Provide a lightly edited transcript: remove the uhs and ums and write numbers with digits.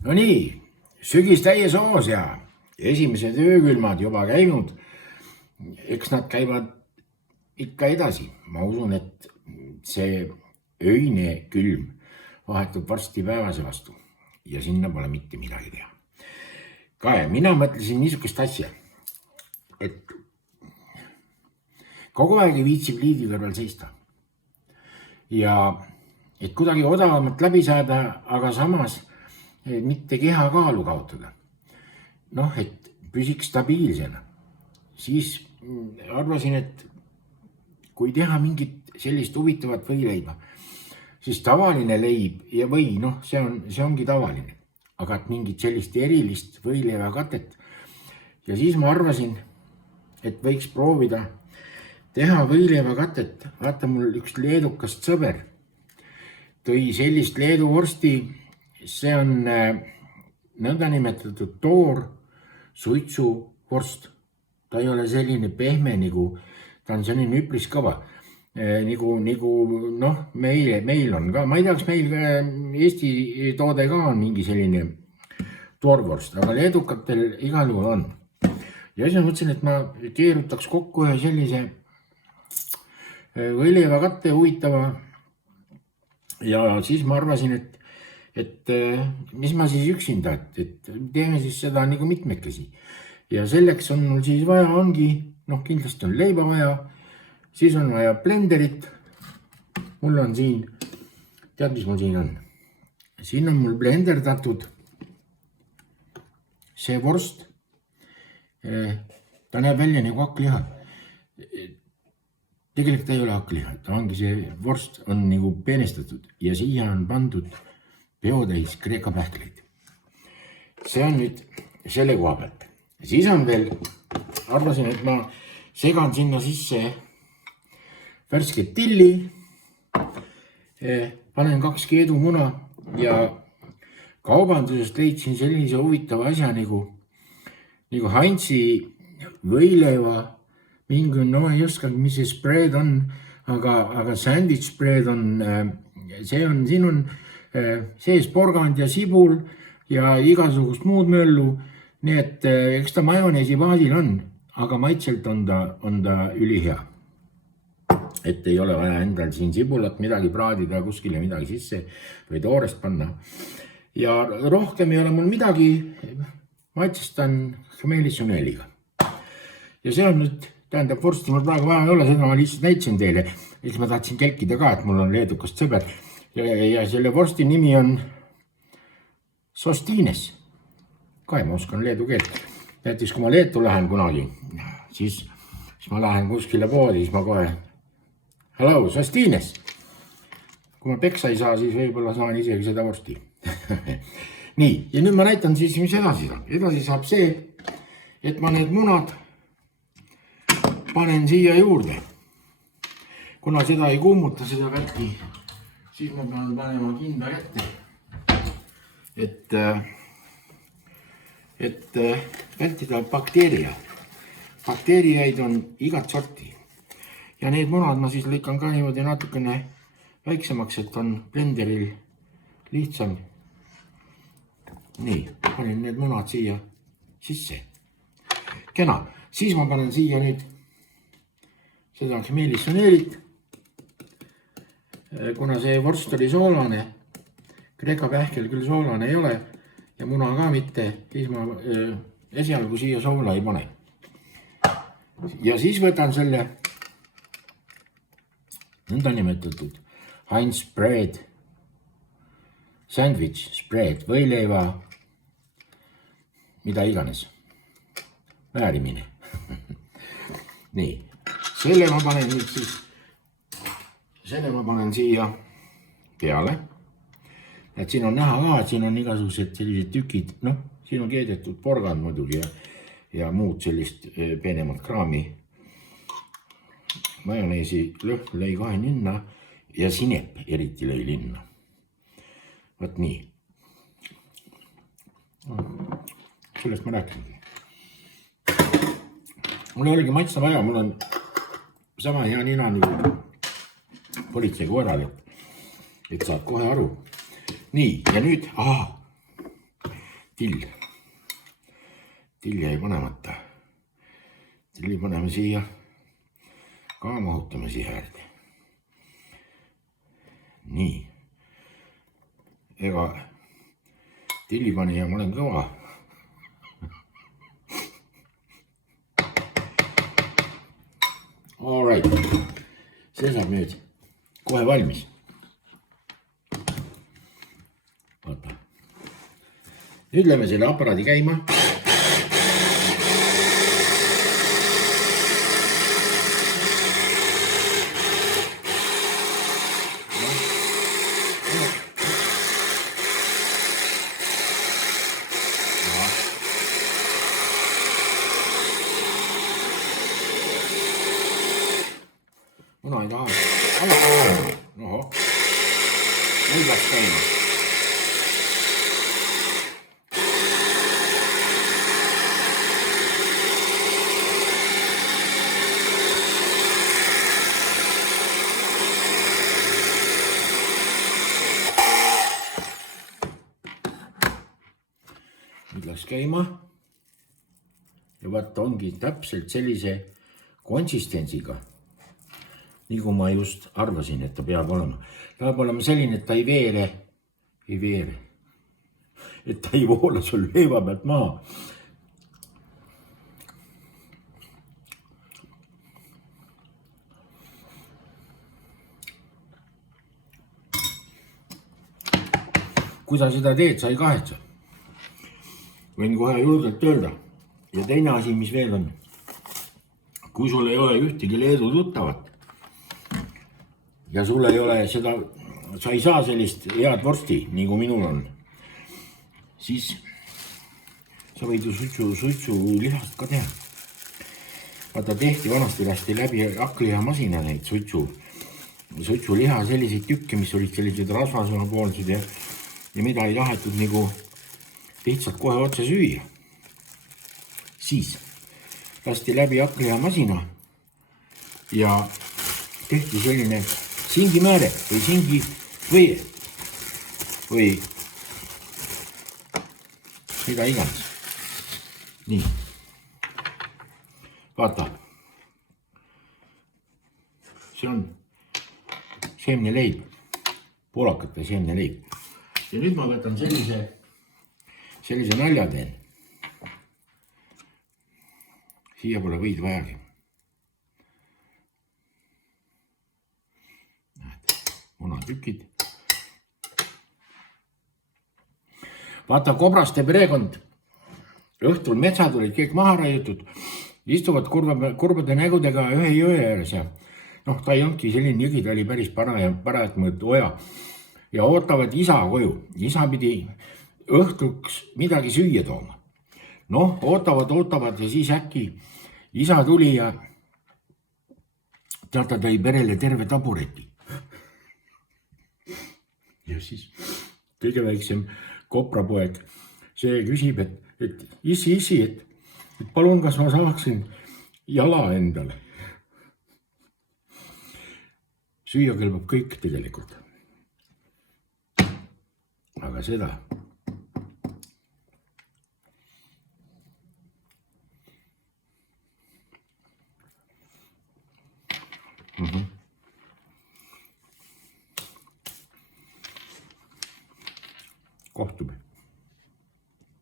No nii, sügis täies hoos ja esimesed öökülmad juba käinud. Eks nad käivad ikka edasi. Ma usun, et see öine külm vahetub varsti päevase vastu ja sinna pole mitte midagi teha. Kae, mina mõtlesin niisugust asja, et kogu aeg ei viitsi pliidi kõrval seista. Ja et kuidagi odavamalt läbi saada, aga samas mitte kehakaalu kaotada. Noh, et püsiks stabiilsena. Siis arvasin, et kui teha mingit sellist huvitavat võileiba, siis tavaline leib ja või, see ongi tavaline. Aga et mingit sellist erilist võileiva katet. Ja siis ma arvasin, et võiks proovida teha võileiva katet. Vaata, mul üks leedukast sõber tõi sellist leedu vorsti. See on nõndanimetatud toor suitsuvorst. Ta ei ole selline pehme, ta on selline üpris kõva. Meil on ka, ma ei tea, kas meil Eesti toode ka on mingi selline toorvorst, aga leedukatel igal juhul on. Ja siis ma mõtlesin, et ma keerutaks kokku ühe sellise võileiva katte huvitava. Ja siis ma arvasin, et mis ma siis üksinda, et teeme siis seda nagu mitmekesi. Ja selleks on mul siis vaja ongi, kindlasti on leiba vaja, siis on vaja blenderit. Mul on siin, tead mis mul siin on? Siin on mul blenderdatud see vorst. Ta näeb välja nagu hakkliha. Tegelikult ta ei ole hakkliha, ta ongi see vorst on nagu peenestatud ja siia on pandud peotäis kreeka pähkleid. See on nüüd selle koha pealt. Siis on veel, arvasin, et ma segan sinna sisse värsket tilli, panen 2 keedumuna ja kaubandusest leidsin sellise huvitava asja nagu Heinzi võileiva mingi, ei oskagi, mis see spread on, aga sandwich spread on, siin on sees porgand ja sibul ja igasugust muud möllu. Nii et eks ta majoneesi baasil on, aga maitselt on ta ülihea. Et ei ole vaja endal siin sibulat midagi praadida kuskile midagi sisse või toorest panna. Ja rohkem ei ole mul midagi, maitsestan khmeelisoneeliga. Ja see on nüüd, tähendab, vorsti mul praegu vaja ei ole, seda ma lihtsalt näitasin teile. Eks ma tahtsin kelkida ka, et mul on leedukast sõber. Ja selle vorsti nimi on Sostines. Ka ma oskan leedu keelt. Näiteks kui ma Leetu lähen kunagi, siis ma lähen kuskile poodi, siis ma kohe hello, Sostines. Kui ma peksa ei saa, siis võib-olla saan isegi seda vorsti. Nii, ja nüüd ma näitan siis, mis edasi saab. Edasi saab see, et ma need munad panen siia juurde. Kuna seda ei kummuta, seda vätti, siis ma pean panema kinda ette, et vältida bakteeria. Bakteeriaid on igat sorti. Ja need munad ma siis lõikan ka niimoodi natukene väiksemaks, et on blenderil lihtsam. Nii, panen need munad siia sisse. Kena, siis ma panen siia nüüd seda khmeelisoneelit. Kuna see vorst oli soolane, kreeka pähkel küll soolane ei ole ja muna ka mitte, siis ma esialgu siia soola ei pane. Ja siis võtan selle nõndanimetatud Heinz spread, sandwich spread, võileiva, mida iganes, väärimine. Nii, selle ma panen nüüd siis, siia peale. Et siin on näha ka, et siin on igasugused sellised tükid, siin on keedetud porgand muidugi ja muud sellist peenemat kraami. Majoneesi lõhn lõi kohe linna ja sinep eriti lõi linna. Võt nii. Sellest ma rääkisin. Mul oligi maitsta vaja, mul on sama hea nina nagu politsei koeral, et saad kohe aru. Nii, ja nüüd, till jäi panemata. Tilli paneme siia, ka mahutame siia äärde. Nii. Ega tillipanija ma olen kõva. All right. See saab nüüd kohe valmis. Vaata. Nüüd lähme selle aparaadi käima. Muna ei taha. Oho. Nüüd läks käima. Nüüd läks käima. Ja vaata ongi täpselt sellise konsistentsiga. Nii kui ma just arvasin, et ta peab olema. Ta peab olema selline, et ta ei veere. Et ta ei voola sul leiva pealt maha. Kui sa seda teed, sa ei kahetsa. Võin kohe julgelt öelda. Ja teine asi, mis veel on. Kui sul ei ole ühtegi Leedu tuttavat, ja sul ei ole seda, sa ei saa sellist head vorsti, nii kui minul on, siis sa võid ju suitsu lihast ka teha. Vaata tehti vanasti lasti läbi hakklihamasina neid suitsu liha selliseid tükke, mis olid sellised rasvasemapoolsed ja mida ei tahetud nagu lihtsalt kohe otse süüa. Siis lasti läbi hakklihamasina ja tehti selline singimääre või singivõie või mida iganes. Nii. Vaata. See on seemneleib. Poolakate seemneleib. Ja nüüd ma võtan sellise nalja teen. Siia pole võid vajagi. Munatükid. Vaata, kobraste perekond. Õhtul metsad olid kõik maha raiutud. Istuvad kurbade nägudega ühe jõe ääres ja ta ei ongi selline jõgi, ta oli päris parajalt mõõt oja. Ja ootavad isa koju. Isa pidi õhtuks midagi süüa tooma. Ootavad ja siis äkki isa tuli ja ta tõi perele terve tabureti. Ja siis kõige väiksem koprapoeg, see küsib, et isi, et palun, kas ma saaksin jala endale. Süüa kõlbab kõik tegelikult. Aga seda. Kohtume.